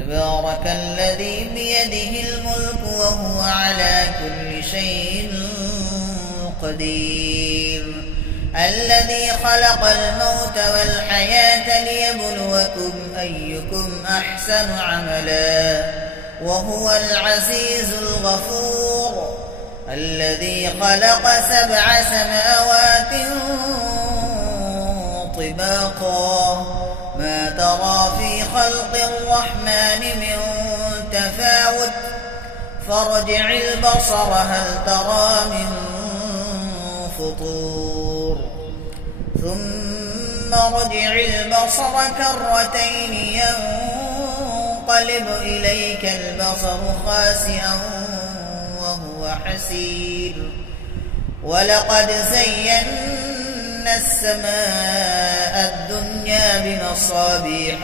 تبارك الذي بيده الملك وهو على كل شيء قدير الذي خلق الموت والحياة ليبلوكم أيكم أحسن عملا وهو العزيز الغفور الذي خلق 7 سماوات طباقا ما ترى في خلق الرحمن من تفاوت فارجع البصر هل ترى من فطور ثم ارجع البصر كرتين ينقلب إليك البصر خاسئا وهو حسير ولقد زينا السماء الدنيا بمصابيح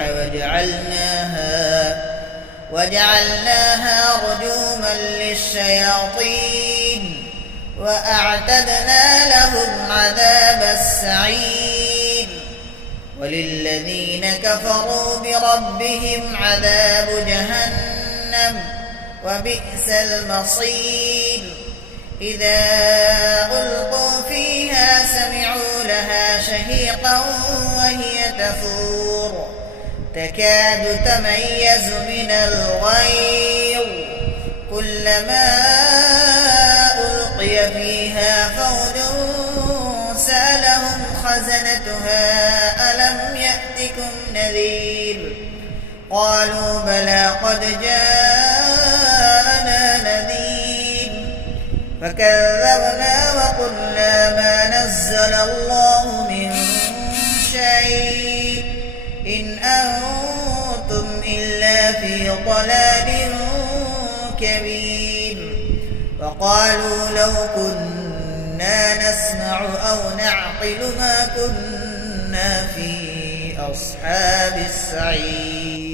وجعلناها رجوما للشياطين وأعتدنا لهم عذاب السعير وللذين كفروا بربهم عذاب جهنم وبئس المصير إذا ألقوا فيها سمعوا لها شهيقا وهي تفور تكاد تميز من الغيظ كلما ألقي فيها فوج سألهم خزنتها ألم يأتكم نذير قالوا بلى قد جاءنا نذير فكذبنا وقلنا ما نزل الله من شيء إن أنتم إلا في ضلال كبير وقالوا لو كنا نسمع أو نعقل ما كنا في أصحاب السعير